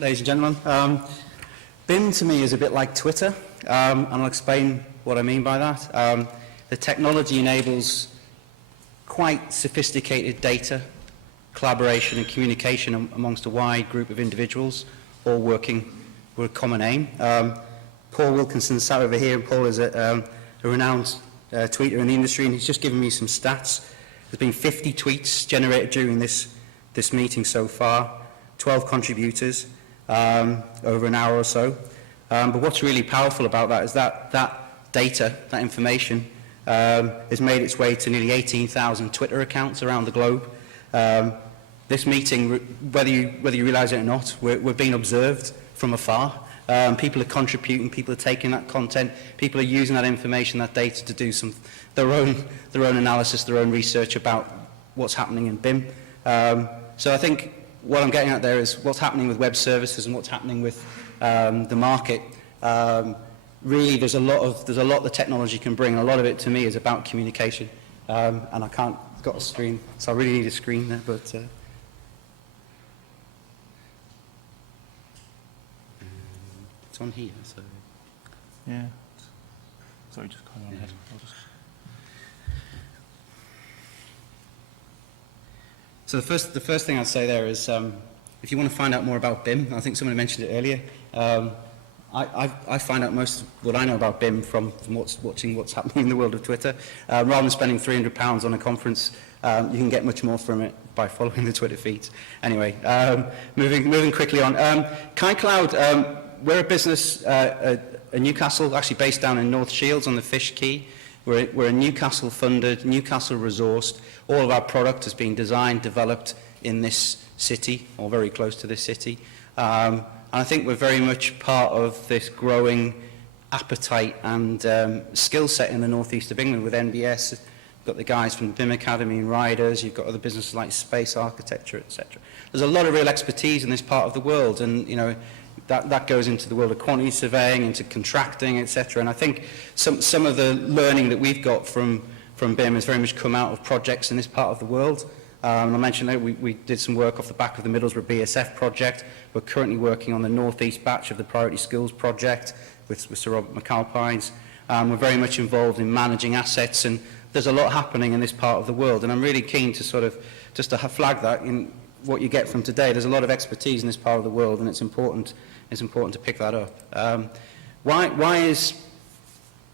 ladies and gentlemen. BIM to me is a bit like Twitter, and I'll explain what I mean by that. The technology enables quite sophisticated data, collaboration and communication amongst a wide group of individuals, all working with a common aim. Paul Wilkinson sat over here, and Paul is a renowned tweeter in the industry, and he's just given me some stats. There's been 50 tweets generated during this meeting so far, 12 contributors over an hour or so. But what's really powerful about that is that data, that information, has made its way to nearly 18,000 Twitter accounts around the globe. This meeting, whether you realise it or not, we're being observed from afar. People are contributing, people are taking that content, people are using that information, that data to do their own analysis, their own research about what's happening in BIM. So I think what I'm getting at there is what's happening with web services and what's happening with the market. Really, there's a lot the technology can bring. A lot of it, to me, is about communication. And I've got a screen, so I really need a screen there, but... it's on here, so... Yeah. Sorry, just come on ahead. So the first thing I'd say there is, if you want to find out more about BIM, I think someone mentioned it earlier, I find out most of what I know about BIM from watching what's happening in the world of Twitter. Rather than spending £300 on a conference, you can get much more from it by following the Twitter feeds. Anyway, moving quickly on. KaiCloud, we're a business, a Newcastle, actually based down in North Shields on the Fish Quay. We're a Newcastle-funded, Newcastle-resourced. All of our product has been designed, developed in this city, or very close to this city. And I think we're very much part of this growing appetite and skill set in the northeast of England with NBS. You've got the guys from the BIM Academy and Riders, you've got other businesses like Space Architecture, etc. There's a lot of real expertise in this part of the world, and you know, that goes into the world of quantity surveying, into contracting, etc. And I think some of the learning that we've got from BIM has very much come out of projects in this part of the world. I mentioned that we did some work off the back of the Middlesbrough BSF project. We're currently working on the northeast batch of the Priority Skills project with Sir Robert McAlpines. We're very much involved in managing assets, and there's a lot happening in this part of the world. And I'm really keen to sort of just to flag that in what you get from today. There's a lot of expertise in this part of the world, and it's important to pick that up. Why is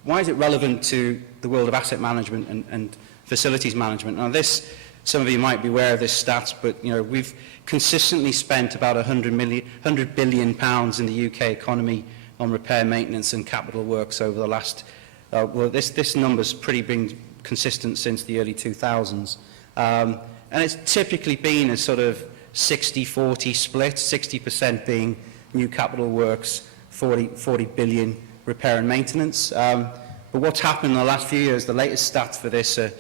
it relevant to the world of asset management and facilities management? Now this, some of you might be aware of this stats, but you know, we've consistently spent about £100 billion in the UK economy on repair, maintenance and capital works over the last, well this number's pretty been consistent since the early 2000s. And it's typically been a sort of 60-40 split, 60% being new capital works, 40 billion repair and maintenance. But what's happened in the last few years, the latest stats for this are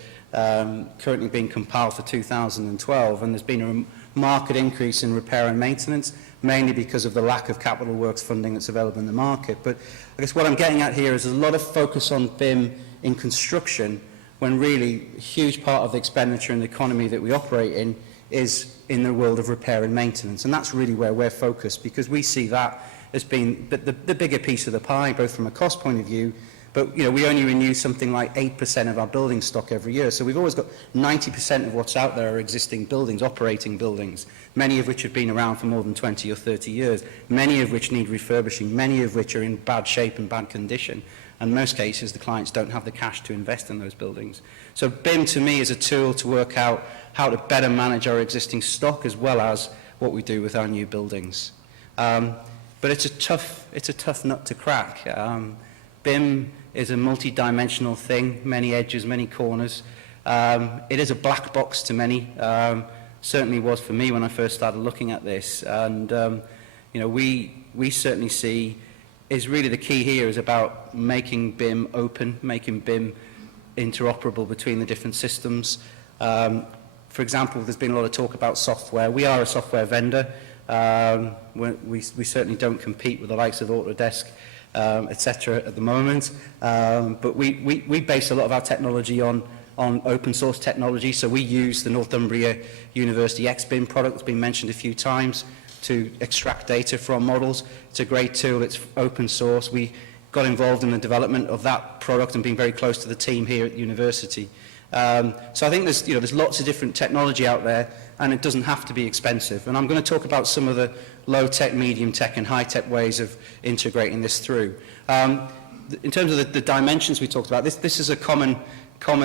currently being compiled for 2012, and there's been a marked increase in repair and maintenance, mainly because of the lack of capital works funding that's available in the market. But I guess what I'm getting at here is there's a lot of focus on BIM in construction, when really a huge part of the expenditure in the economy that we operate in is in the world of repair and maintenance. And that's really where we're focused, because we see that as being the bigger piece of the pie, both from a cost point of view, but you know, we only renew something like 8% of our building stock every year. So we've always got 90% of what's out there are existing buildings, operating buildings, many of which have been around for more than 20 or 30 years, many of which need refurbishing, many of which are in bad shape and bad condition. And in most cases, the clients don't have the cash to invest in those buildings. So BIM, to me, is a tool to work out how to better manage our existing stock as well as what we do with our new buildings. But it's a tough nut to crack. BIM is a multi-dimensional thing, many edges, many corners. It is a black box to many. Certainly was for me when I first started looking at this. And you know, we certainly see is really the key here is about making BIM open, making BIM interoperable between the different systems. For example, there's been a lot of talk about software. We are a software vendor. We certainly don't compete with the likes of Autodesk, etc. at the moment. But we base a lot of our technology on open source technology. So we use the Northumbria University XBIM product that's been mentioned a few times to extract data from models. It's a great tool, it's open source. We got involved in the development of that product and being very close to the team here at the university. So I think there's lots of different technology out there, and it doesn't have to be expensive. And I'm going to talk about some of the low-tech, medium-tech and high-tech ways of integrating this through. In terms of the dimensions we talked about, this is a common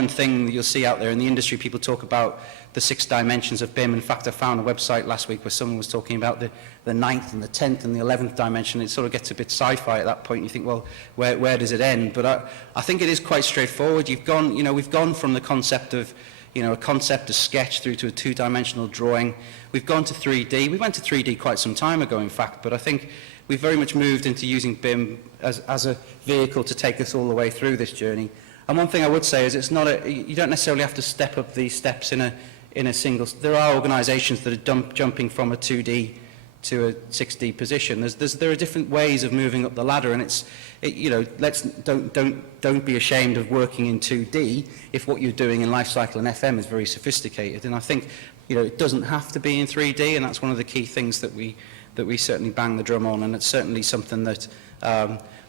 thing that you'll see out there in the industry. People talk about the 6 dimensions of BIM. In fact, I found a website last week where someone was talking about the 9th and the 10th and the 11th dimension. It sort of gets a bit sci-fi at that point. You think, well, where does it end? But I think it is quite straightforward. We've gone from the concept of, a concept, a sketch, through to a 2-dimensional drawing. We've gone to 3D. We went to 3D quite some time ago, in fact, but I think we've very much moved into using BIM as a vehicle to take us all the way through this journey. And one thing I would say is you don't necessarily have to step up these steps in a single. There are organisations that are jumping from a 2D to a 6D position. There are different ways of moving up the ladder, and don't be ashamed of working in 2D if what you're doing in lifecycle and FM is very sophisticated. And I think it doesn't have to be in 3D, and that's one of the key things that we certainly bang the drum on, and it's certainly something that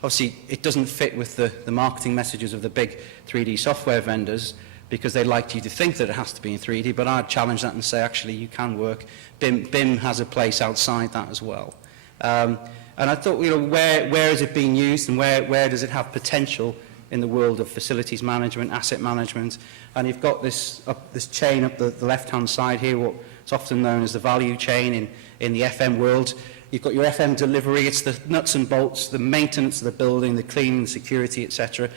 obviously it doesn't fit with the marketing messages of the big 3D software vendors, because they like you to think that it has to be in 3D, but I'd challenge that and say, actually, you can work. BIM has a place outside that as well. And I thought, where is it being used, and where does it have potential in the world of facilities management, asset management? And you've got this chain up the left-hand side here, what's often known as the value chain in the FM world. You've got your FM delivery, it's the nuts and bolts, the maintenance of the building, the cleaning, security, etc.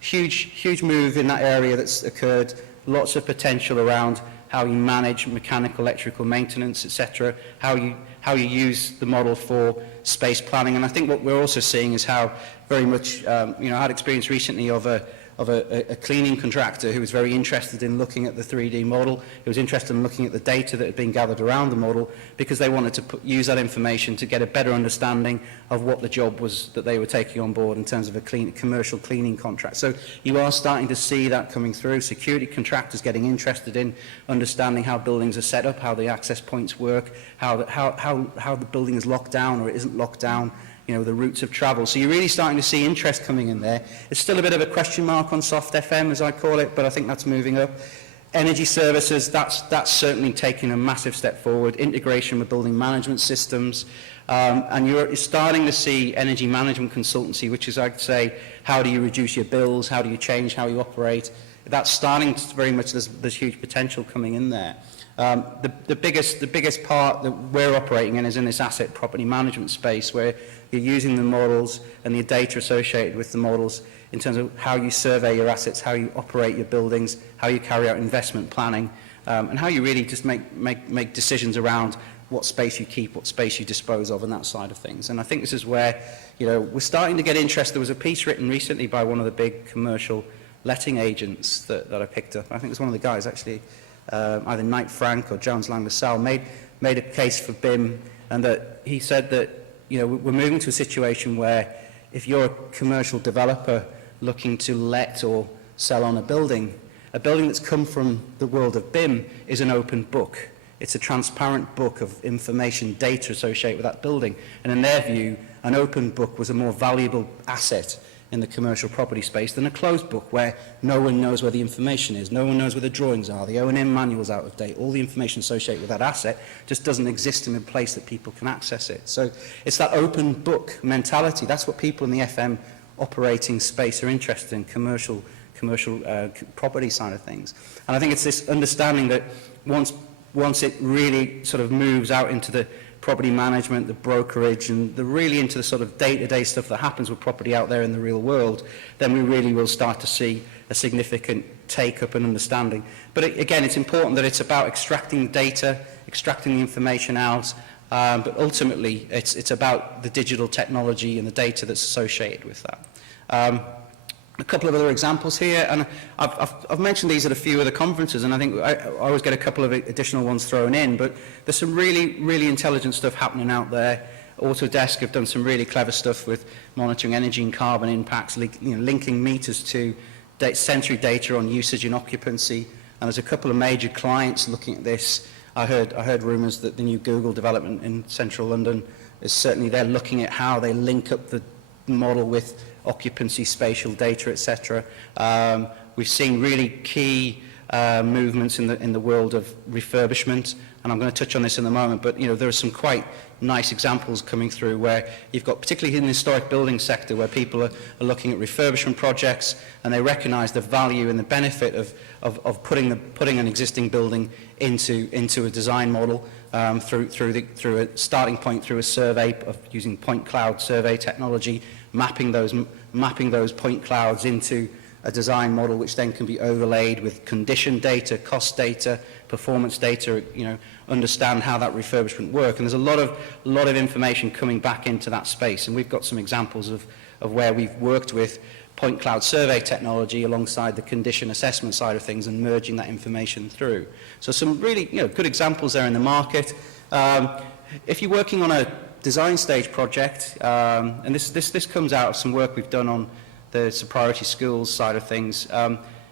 Huge move in that area that's occurred. Lots of potential around how you manage mechanical, electrical maintenance, etc. How you use the model for space planning. And I think what we're also seeing is how very much, I had experience recently of a cleaning contractor who was very interested in looking at the 3D model. He was interested in looking at the data that had been gathered around the model, because they wanted to use that information to get a better understanding of what the job was that they were taking on board in terms of a commercial cleaning contract. So you are starting to see that coming through. Security contractors getting interested in understanding how buildings are set up, how the access points work, how the building is locked down or it isn't locked down, the routes of travel. So you're really starting to see interest coming in there. It's still a bit of a question mark on soft FM, as I call it, but I think that's moving up. Energy services, that's certainly taking a massive step forward. Integration with building management systems. And you're starting to see energy management consultancy, which is, I'd say, how do you reduce your bills? How do you change how you operate? That's starting to very much, there's huge potential coming in there. The biggest part that we're operating in is in this asset property management space, where you're using the models and the data associated with the models in terms of how you survey your assets, how you operate your buildings, how you carry out investment planning, and how you really just make decisions around what space you keep, what space you dispose of, and that side of things. And I think this is where we're starting to get interest. There was a piece written recently by one of the big commercial letting agents that I picked up. I think it was one of the guys, actually, either Knight Frank or Jones Lang LaSalle, made a case for BIM, and that he said that we're moving to a situation where if you're a commercial developer looking to let or sell on a building that's come from the world of BIM is an open book. It's a transparent book of information, data associated with that building. And in their view, an open book was a more valuable asset in the commercial property space than a closed book where no one knows where the information is, no one knows where the drawings are, the O&M manual's out of date, all the information associated with that asset just doesn't exist in a place that people can access it. So it's that open book mentality. That's what people in the FM operating space are interested in, commercial property side of things. And I think it's this understanding that once it really sort of moves out into the property management, the brokerage, and really into the sort of day-to-day stuff that happens with property out there in the real world, then we really will start to see a significant take-up and understanding. But again, it's important that it's about extracting data, extracting the information out, but ultimately it's about the digital technology and the data that's associated with that. A couple of other examples here, and I've mentioned these at a few other conferences, and I think I always get a couple of additional ones thrown in, but there's some really intelligent stuff happening out there. Autodesk have done some really clever stuff with monitoring energy and carbon impacts, linking meters to sensory data on usage and occupancy, and there's a couple of major clients looking at this. I heard rumours that the new Google development in central London is certainly they're looking at how they link up the model with occupancy, spatial data, etc. We've seen really key movements in the world of refurbishment, and I'm going to touch on this in a moment, but there are some quite nice examples coming through where you've got, particularly in the historic building sector, where people are looking at refurbishment projects and they recognise the value and the benefit of putting an existing building into a design model through a starting point, through a survey of using point cloud survey technology, mapping those point clouds into a design model which then can be overlaid with condition data, cost data, performance data, understand how that refurbishment works. And there's a lot of information coming back into that space. And we've got some examples of where we've worked with point cloud survey technology alongside the condition assessment side of things and merging that information through. So some really good examples there in the market. If you're working on a design stage project, and this comes out of some work we've done on the priority schools side of things,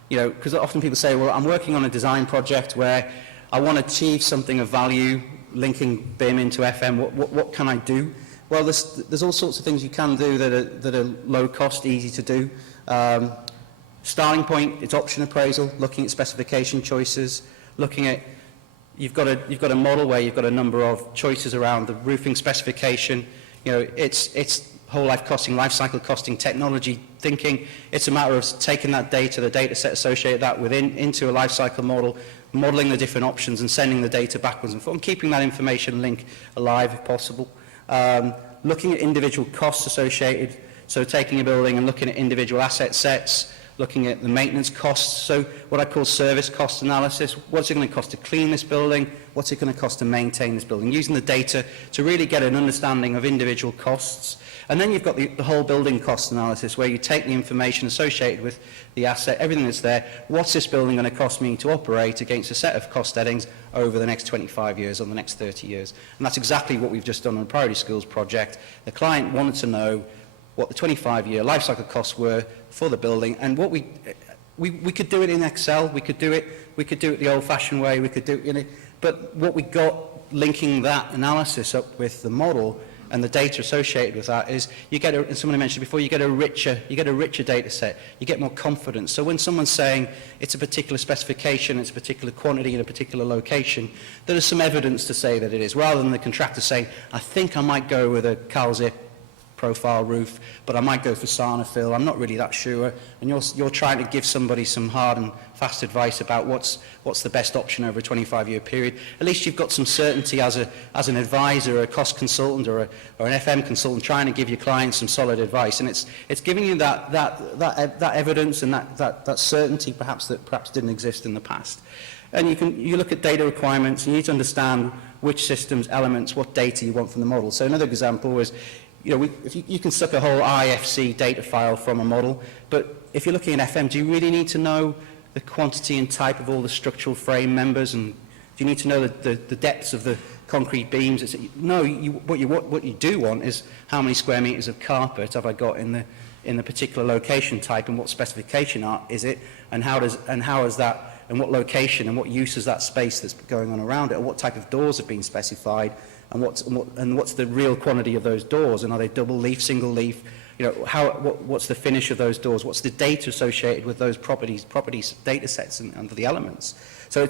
because often people say, well, I'm working on a design project where I want to achieve something of value, linking BIM into FM, what can I do? Well, there's all sorts of things you can do that are low cost, easy to do. Starting point, it's option appraisal, looking at specification choices, looking at, you've got a model where you've got a number of choices around the roofing specification. It's whole life costing, life cycle costing, technology thinking. It's a matter of taking that data, the data set associated that into a life cycle model, modeling the different options and sending the data backwards and forwards, and keeping that information link alive if possible. Looking at individual costs associated, so taking a building and looking at individual asset sets, looking at the maintenance costs, so what I call service cost analysis. What's it going to cost to clean this building? What's it going to cost to maintain this building? Using the data to really get an understanding of individual costs. And then you've got the whole building cost analysis, where you take the information associated with the asset, everything that's there. What's this building going to cost me to operate against a set of cost settings over the next 25 years or the next 30 years? And that's exactly what we've just done on a priority schools project. The client wanted to know what the 25-year life cycle costs were for the building, and what we could do it in Excel, we could do it the old-fashioned way, we could do it in it, but what we got linking that analysis up with the model and the data associated with that is you get, as somebody mentioned before, you get a richer data set, you get more confidence. So when someone's saying it's a particular specification, it's a particular quantity in a particular location, there is some evidence to say that it is, rather than the contractor saying, I think I might go with a CalZip profile roof, but I might go for Sana fill, I'm not really that sure, and you're trying to give somebody some hard and fast advice about what's the best option over a 25-year period. At least you've got some certainty as an advisor, or a cost consultant, or an FM consultant, trying to give your clients some solid advice, and it's giving you that evidence and that certainty perhaps didn't exist in the past. And you look at data requirements, you need to understand which systems, elements, what data you want from the model. So another example is, if you can suck a whole IFC data file from a model, but if you're looking at FM, do you really need to know the quantity and type of all the structural frame members, and do you need to know the depths of the concrete beams? No, what you do want is how many square meters of carpet have I got in the particular location type, and what specification is it, and how is that, and what location and what use is that space that's going on around it, or what type of doors have been specified, and what's the real quantity of those doors, and are they double leaf, single leaf? What's the finish of those doors? What's the data associated with those properties, data sets, and the elements? So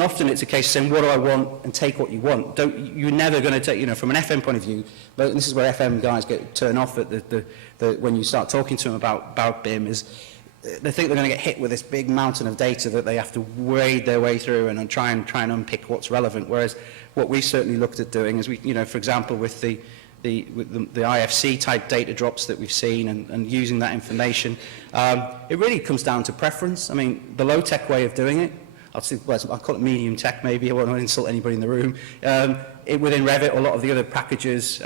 often it's a case of saying, what do I want, and take what you want. You're never going to take, from an FM point of view, but this is where FM guys get turned off at when you start talking to them about BIM, is they think they're going to get hit with this big mountain of data that they have to wade their way through and try and unpick what's relevant. Whereas what we certainly looked at doing is, for example, with the IFC type data drops that we've seen and using that information, it really comes down to preference. I mean, the low-tech way of doing it, I'll call it medium tech maybe, I won't insult anybody in the room. Within Revit or a lot of the other packages,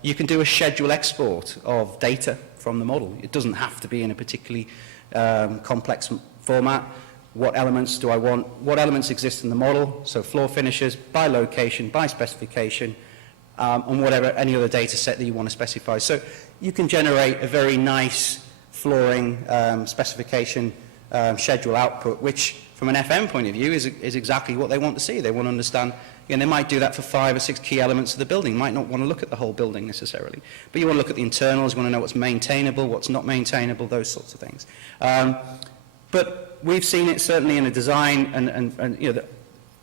you can do a schedule export of data from the model. It doesn't have to be in a particularly complex format. What elements do I want? What elements exist in the model? So floor finishes, by location, by specification, and whatever, any other data set that you want to specify. So you can generate a very nice flooring specification schedule output, which from an FM point of view, is exactly what they want to see. They want to understand, and they might do that for 5 or 6 key elements of the building. Might not want to look at the whole building necessarily. But you want to look at the internals, you want to know what's maintainable, what's not maintainable, those sorts of things. But we've seen it certainly in a design, and you know,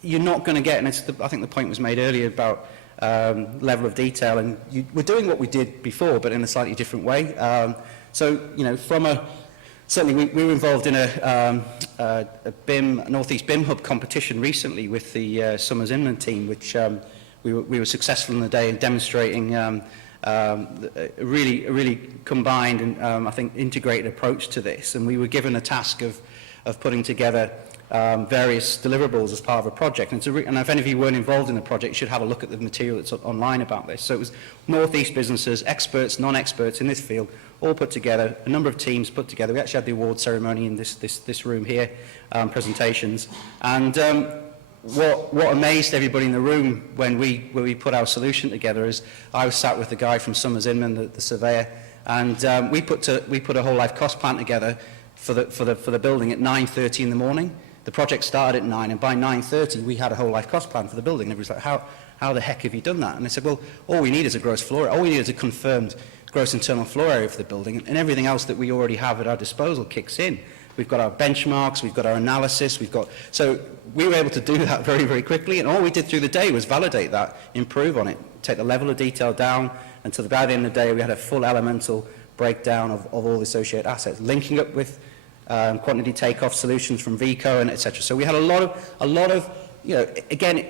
you're not going to get, and I think the point was made earlier about level of detail, and we're doing what we did before, but in a slightly different way. So, you know, certainly we were involved in a BIM, Northeast BIM Hub competition recently with the Summers Inland team, which we were successful in the day in demonstrating a really combined and I think integrated approach to this. And we were given a task of putting together various deliverables as part of a project. And if any of you weren't involved in the project, you should have a look at the material that's online about this. So it was Northeast businesses, experts, non-experts in this field, all put together, a number of teams put together. We actually had the award ceremony in this room here, presentations. And what amazed everybody in the room when we put our solution together is I was sat with the guy from Summers Inman, the surveyor, and we put a whole life cost plan together for the building at 9:30 in the morning. The project started at 9, and by 9:30 we had a whole life cost plan for the building. And everybody's like, how the heck have you done that? And they said, well, all we need is a gross floor area. All we need is a confirmed gross internal floor area for the building, and everything else that we already have at our disposal kicks in. We've got our benchmarks, we've got our analysis, so we were able to do that very, very quickly, and all we did through the day was validate that, improve on it, take the level of detail down, until by the end of the day we had a full elemental breakdown of all the associated assets, linking up with quantity takeoff solutions from VICO and etc. So we had a lot of you know, again,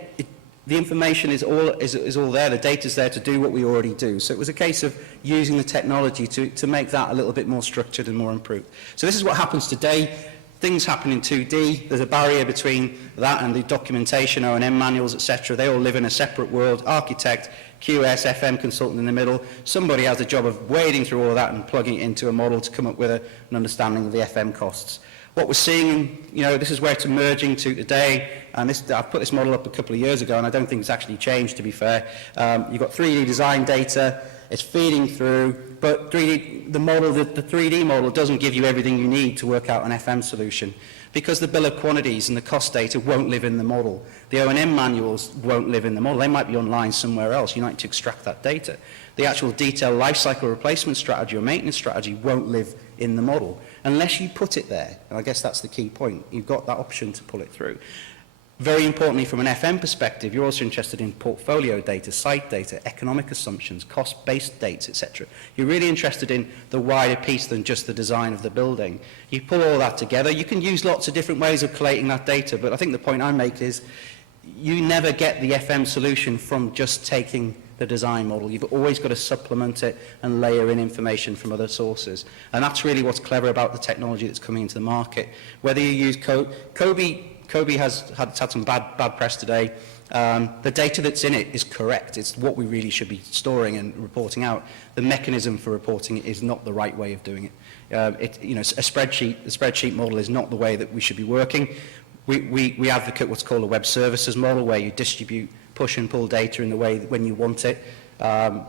the information is all there, the data's there to do what we already do. So it was a case of using the technology to make that a little bit more structured and more improved. So this is what happens today. Things happen in 2D. There's a barrier between that and the documentation, O&M manuals, etc. They all live in a separate world. Architect, QS, FM consultant in the middle. Somebody has the job of wading through all of that and plugging it into a model to come up with an understanding of the FM costs. What we're seeing, you know, this is where it's emerging to today, and I put this model up a couple of years ago, and I don't think it's actually changed, to be fair. You've got 3D design data, it's feeding through, but the 3D model doesn't give you everything you need to work out an FM solution, because the bill of quantities and the cost data won't live in the model. The O&M manuals won't live in the model. They might be online somewhere else. You need to extract that data. The actual detailed life cycle replacement strategy or maintenance strategy won't live in the model unless you put it there. And I guess that's the key point. You've got that option to pull it through. Very importantly, from an FM perspective, you're also interested in portfolio data, site data, economic assumptions, cost-based dates, etc. You're really interested in the wider piece than just the design of the building. You pull all that together. You can use lots of different ways of collating that data, but I think the point I make is you never get the FM solution from just taking the design model. You've always got to supplement it and layer in information from other sources. And that's really what's clever about the technology that's coming into the market. Whether you use Kobe has had some bad press today. The data that's in it is correct. It's what we really should be storing and reporting out. The mechanism for reporting it is not the right way of doing it. You know, a spreadsheet model is not the way that we should be working. We advocate what's called a web services model, where you distribute, push and pull data in the way when you want it,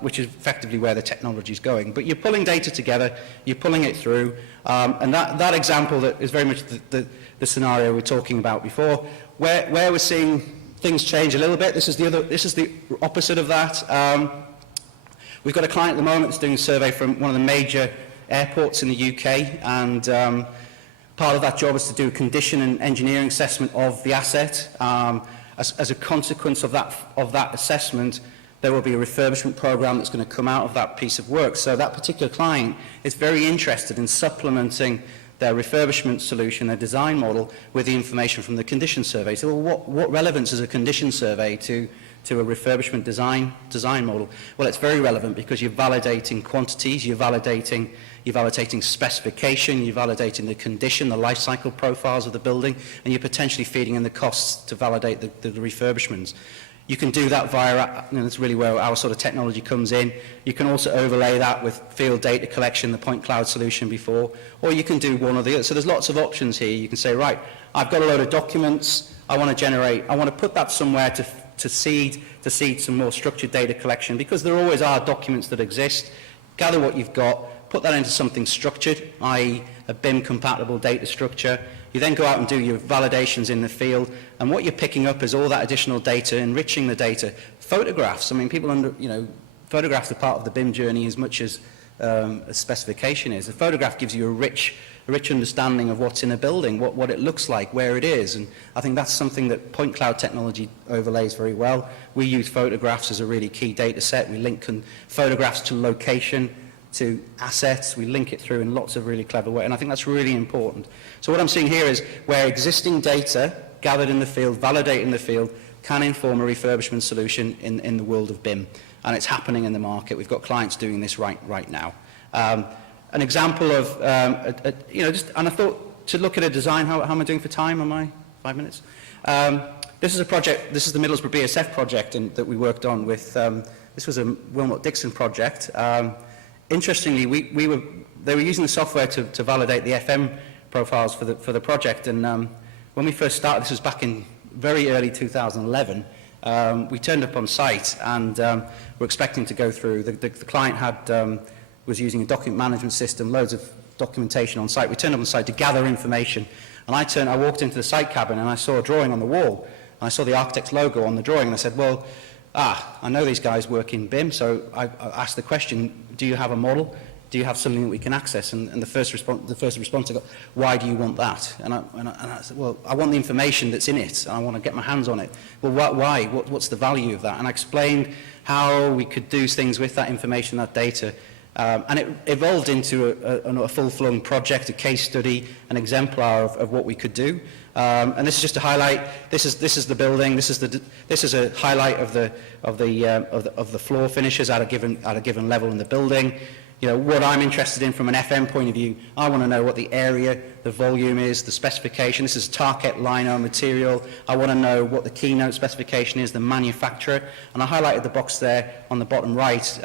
which is effectively where the technology is going. But you're pulling data together, you're pulling it through, and that example that is very much the scenario we were talking about before, where we're seeing things change a little bit. This is the opposite of that. We've got a client at the moment that's doing a survey from one of the major airports in the UK, and part of that job is to do a condition and engineering assessment of the asset. As a consequence of that assessment, there will be a refurbishment program that's going to come out of that piece of work. So that particular client is very interested in supplementing their refurbishment solution, their design model, with the information from the condition survey. So what relevance is a condition survey to a refurbishment design model? Well, it's very relevant because you're validating quantities, you're validating specification, you're validating the condition, the life cycle profiles of the building, and you're potentially feeding in the costs to validate the refurbishments. You can do that via, that's really where our sort of technology comes in. You can also overlay that with field data collection, the point cloud solution before, or you can do one or the other. So there's lots of options here. You can say, right, I've got a load of documents, I want to put that somewhere to seed some more structured data collection, because there always are documents that exist. Gather what you've got, put that into something structured, i.e. a BIM compatible data structure, You then go out and do your validations in the field, and what you're picking up is all that additional data, enriching the data. Photographs, I mean, photographs are part of the BIM journey as much as a specification is. A photograph gives you a rich understanding of what's in a building, what it looks like, where it is, and I think that's something that point cloud technology overlays very well. We use photographs as a really key data set. We link photographs to location, to assets. We link it through in lots of really clever ways, and I think that's really important. So what I'm seeing here is where existing data gathered in the field, validated in the field, can inform a refurbishment solution in the world of BIM, and it's happening in the market. We've got clients doing this right now. An example of, and I thought to look at a design, how am I doing for time? Am I 5 minutes? This is a project, this is the Middlesbrough BSF project that we worked on with, this was a Wilmot Dixon project. Interestingly, they were using the software to validate the FM profiles for the project, and when we first started, this was back in very early 2011, we turned up on site and were expecting to go through, the client was using a document management system, loads of documentation on site. We turned up on site to gather information, and I walked into the site cabin and I saw a drawing on the wall, and I saw the architect's logo on the drawing, and I said, well, I know these guys work in BIM, so I asked the question, do you have a model? Do you have something that we can access? And the first response I got, why do you want that? And I said, well, I want the information that's in it, and I want to get my hands on it. Well, why? What's the value of that? And I explained how we could do things with that information, that data, and it evolved into a full-flung project, a case study, an exemplar of what we could do. And this is just a highlight. This is the building. This is a highlight of the floor finishes at a given level in the building. You know, what I'm interested in from an FM point of view, I want to know what the area, the volume is, the specification. This is Target lino material. I want to know what the keynote specification is, the manufacturer. And I highlighted the box there on the bottom right,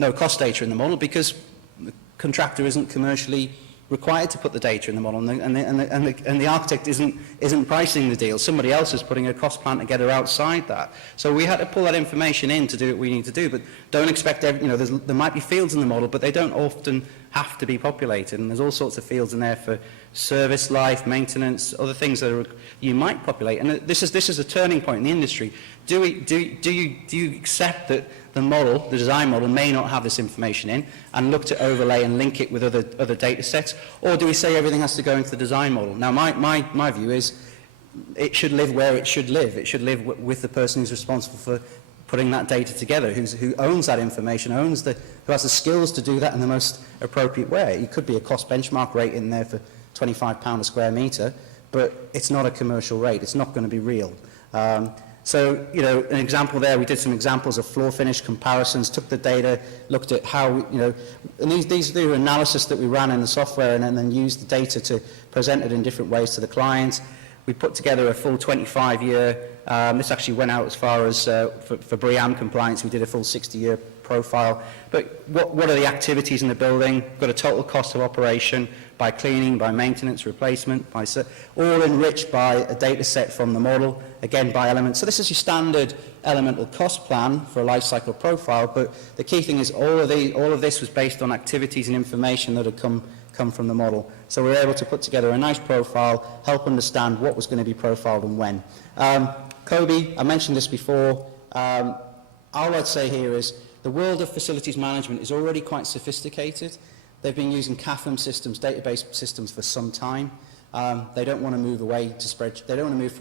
no cost data in the model, because the contractor isn't commercially required to put the data in the model, and the architect isn't pricing the deal. Somebody else is putting a cost plan together outside that. So we had to pull that information in to do what we need to do, but don't expect, there might be fields in the model, but they don't often have to be populated, and there's all sorts of fields in there for service life, maintenance, other things that you might populate, and this is a turning point in the industry. Do you accept that the model, the design model, may not have this information in, and look to overlay and link it with other data sets, or do we say everything has to go into the design model? Now, my view is it should live where it should live. It should live with the person who's responsible for putting that data together, who owns that information, who has the skills to do that in the most appropriate way. It could be a cost benchmark rate in there for £25 a square metre, but it's not a commercial rate. It's not going to be real. So, an example there, we did some examples of floor finish comparisons, took the data, looked at how, and these were analysis that we ran in the software, and then used the data to present it in different ways to the clients. We put together a full 25-year, this actually went out as far as, for BREEAM compliance, we did a full 60-year profile. But what are the activities in the building? We've got a total cost of operation by cleaning, by maintenance, replacement, all enriched by a data set from the model, again by elements. So this is your standard elemental cost plan for a life cycle profile, but the key thing is all of this was based on activities and information that had come from the model. So we were able to put together a nice profile, help understand what was going to be profiled and when. Kobe, I mentioned this before. All I'd say here is the world of facilities management is already quite sophisticated. They've been using CAFM systems, database systems, for some time. They don't want to move away to spreadsheet. They don't want to move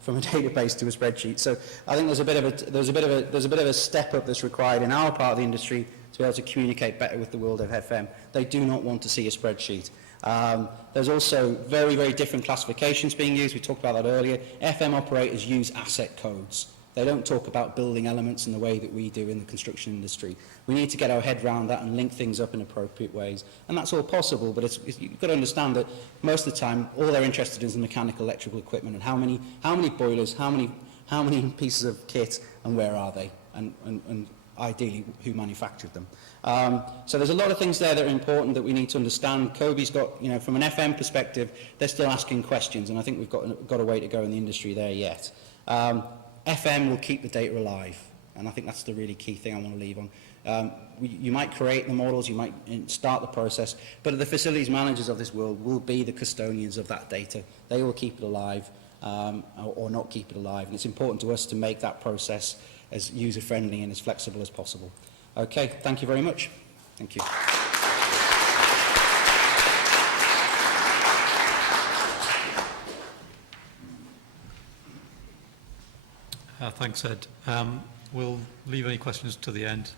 from a database to a spreadsheet. So I think there's a bit of a step up that's required in our part of the industry to be able to communicate better with the world of FM. They do not want to see a spreadsheet. There's also very, very different classifications being used. We talked about that earlier. FM operators use asset codes. They don't talk about building elements in the way that we do in the construction industry. We need to get our head around that and link things up in appropriate ways. And that's all possible, but you've got to understand that most of the time, all they're interested in is the mechanical, electrical equipment and how many boilers, how many pieces of kit, and where are they, and ideally who manufactured them. So there's a lot of things there that are important that we need to understand. Kobe's got, from an FM perspective, they're still asking questions, and I think we've got a way to go in the industry there yet. FM will keep the data alive, and I think that's the really key thing I want to leave on. You might create the models, you might start the process, but the facilities managers of this world will be the custodians of that data. They will keep it alive or not keep it alive. And it's important to us to make that process as user-friendly and as flexible as possible. Okay, thank you very much. Thank you. Thanks, Ed. We'll leave any questions to the end.